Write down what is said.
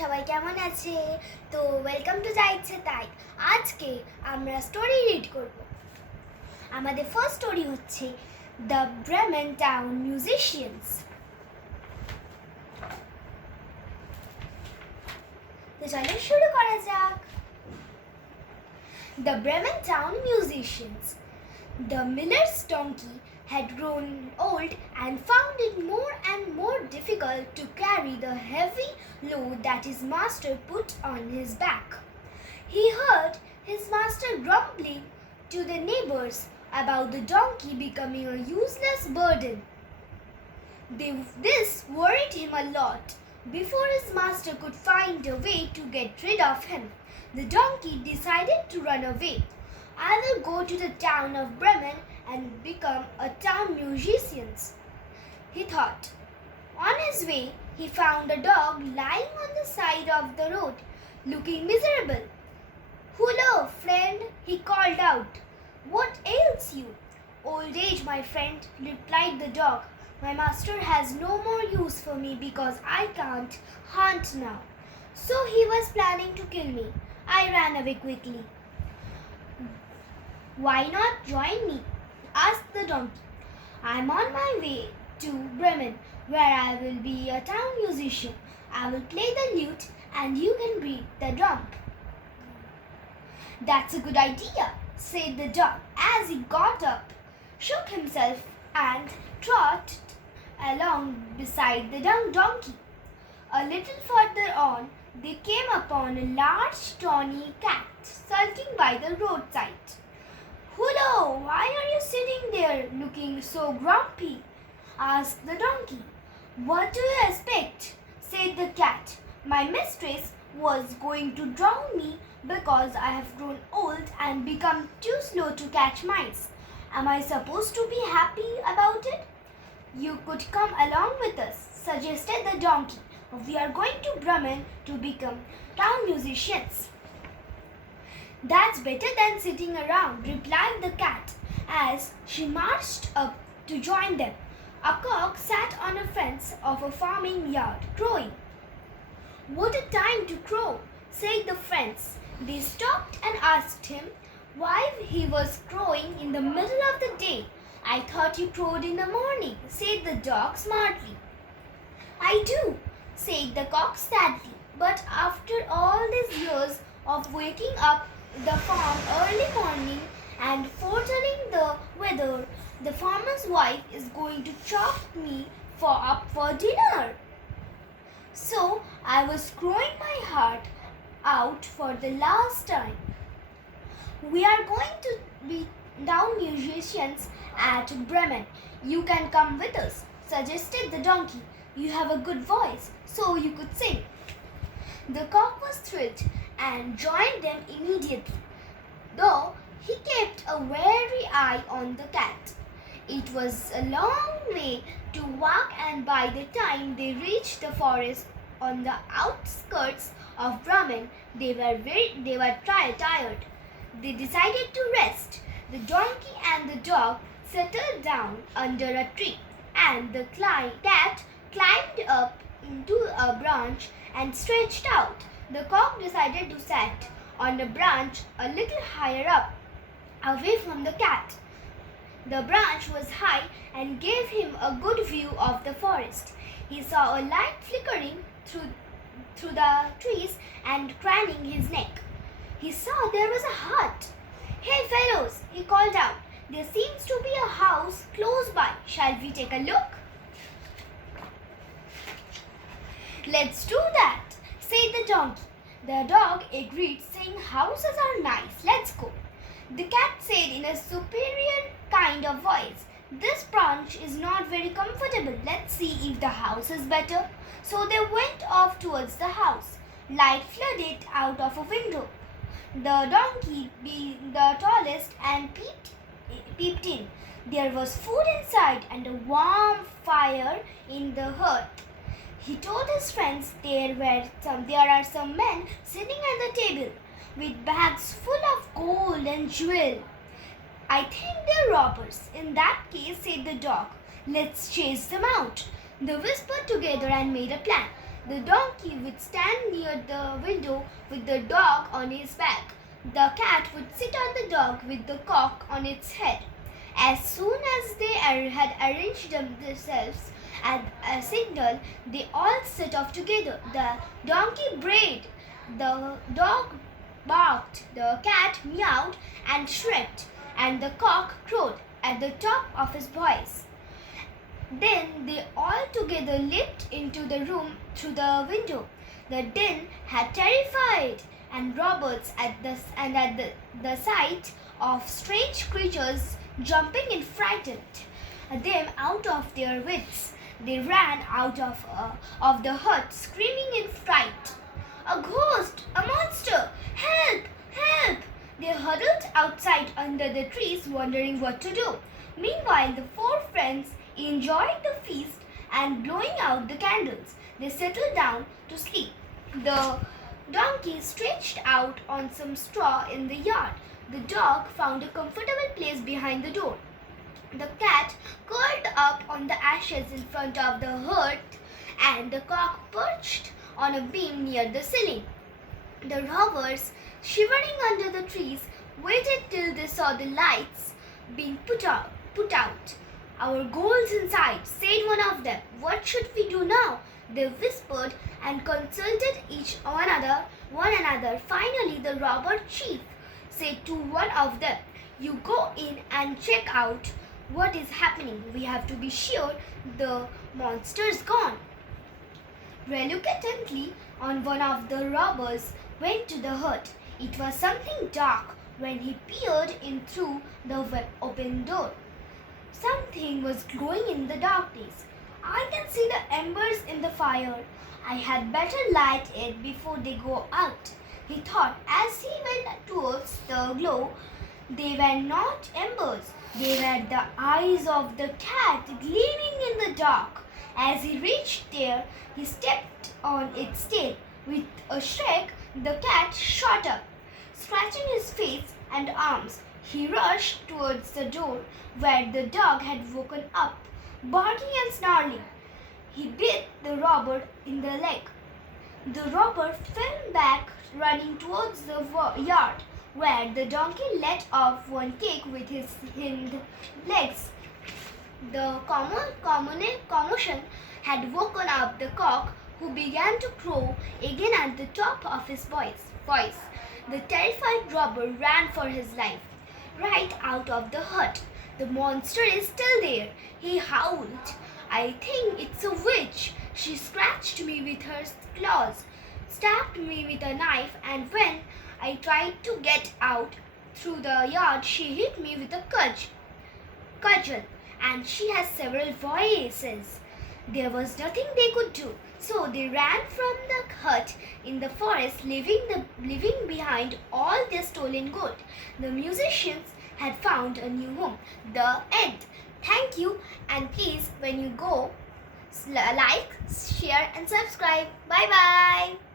সবাই কেমন আছে? তো ওয়েলকাম টু যা ইচ্ছে তাই। আজকে আমরা স্টোরি রিড করব। আমাদের ফার্স্ট স্টোরি হচ্ছে দ্য ব্রেমেন টাউন মিউজিশিয়ানস। তো চলো শুরু করা যাক। The Bremen town musicians. The miller's donkey had grown old and found it more and more difficult to carry the heavy load that his master put on his back. He heard his master grumbling to the neighbors about the donkey becoming a useless burden. This worried him a lot. Before his master could find a way to get rid of him, the donkey decided to run away. I will go to the town of Bremen and become a town musician, he thought. On his way, he found a dog lying on the side of the road, looking miserable. "Hullo, friend," he called out. "What ails you?" "Old age, my friend," replied the dog. "My master has no more use for me because I can't hunt now. So he was planning to kill me. I ran away quickly." "Why not join me?" asked the donkey. "I'm on my way to Bremen, where I will be a town musician. I will play the lute and you can beat the drum." "That's a good idea," said the dog as he got up, shook himself and trotted along beside the donkey. A little further on, they came upon a large tawny cat sulking by the roadside. "Hullo, why are you sitting there looking so grumpy?" asked the donkey. "What do you expect?" said the cat. "My mistress was going to drown me because I have grown old and become too slow to catch mice. Am I supposed to be happy about it?" "You could come along with us," suggested the donkey. "We are going to Bremen to become town musicians." "That's better than sitting around," replied the cat as she marched up to join them. A cock sat on a fence of a farming yard, crowing. "What a time to crow," said the fence. They stopped and asked him why he was crowing in the middle of the day. "I thought you crowed in the morning," said the dog smartly. "I do," said the cock sadly. "But after all these years of waking up the farm early morning and foretelling the weather, the farmer's wife is going to chop me up for dinner. So I was crowing my heart out for the last time." "We are going to be town musicians at Bremen. You can come with us," suggested the donkey. "You have a good voice, so you could sing." The cock was thrilled and joined them immediately, though he kept a wary eye on the cat. It was a long way to walk, and by the time they reached the forest on the outskirts of Bremen, they were tired. They decided to rest. The donkey and the dog settled down under a tree, and the cat climbed up into a branch and stretched out. The cock decided to sit on a branch a little higher up, away from the cat. The branch was high and gave him a good view of the forest. He saw a light flickering through the trees and craning his neck. He saw there was a hut. "Hey fellows," he called out, "there seems to be a house close by. Shall we take a look?" "Let's do that," said the donkey. The dog agreed, saying, "Houses are nice. Let's go." The cat said in a superior kind of voice, "This branch is not very comfortable. Let's see if the house is better." So they went off towards the house. Light flooded out of a window. The donkey, being the tallest, and peeped in. There was food inside and a warm fire in the hearth. He told his friends there are some men sitting at the table with bags full of gold and jewels. "I think they're robbers." "In that case," said the dog, "let's chase them out." They whispered together and made a plan. The donkey would stand near the window with the dog on his back. The cat would sit on the dog with the cock on its head. As soon as they had arranged themselves at a signal, they all set off together. The donkey brayed, the dog barked, the cat meowed and shrieked, and the cock crowed at the top of his voice. Then they all together leaped into the room through the window. The din had terrified and robbers at the sight of strange creatures jumping and frightened them out of their wits. They ran out of the hut screaming in fright. A ghost! A monster! Help! Help! They huddled outside under the trees wondering what to do. Meanwhile, the four friends enjoyed the feast and blowing out the candles. They settled down to sleep. The donkey stretched out on some straw in the yard. The dog found a comfortable place behind the door. The cat curled up on the ashes in front of the hearth, and the cock perched on a beam near the ceiling. The robbers, shivering under the trees, waited till they saw the lights being put out. Our goal's inside, said one of them. What should we do now? They whispered and consulted one another. Finally, the robber chief said to one of them, "You go in and check out what is happening. We have to be sure the monster's gone." Reluctantly, one of the robbers went to the hut. It was something dark when he peered in through the open door. Something was glowing in the darkness. "I can see the embers in the fire. I had better light it before they go out," he thought as he went towards the glow. They were not embers. They were the eyes of the cat gleaming in the dark. As he reached there, he stepped on its tail. With a shriek, the cat shot up, scratching his face and arms. He rushed towards the door where the dog had woken up, barking and snarling. He bit the robber in the leg. The robber fell back, running towards the yard, where the donkey let off one kick with his hind legs. The commotion had woken up the cock, who began to crow again at the top of his voice. The terrified robber ran for his life, right out of the hut. "The monster is still there," he howled. "I think it's a witch. She scratched me with her claws, stabbed me with a knife, and when I tried to get out through the yard, she hit me with a cudgel, and she has several voices." There was nothing they could do, so they ran from the hut in the forest, leaving behind all their stolen gold. The musicians had found a new home. The end. Thank you, and please, when you go, like, share and subscribe. Bye bye.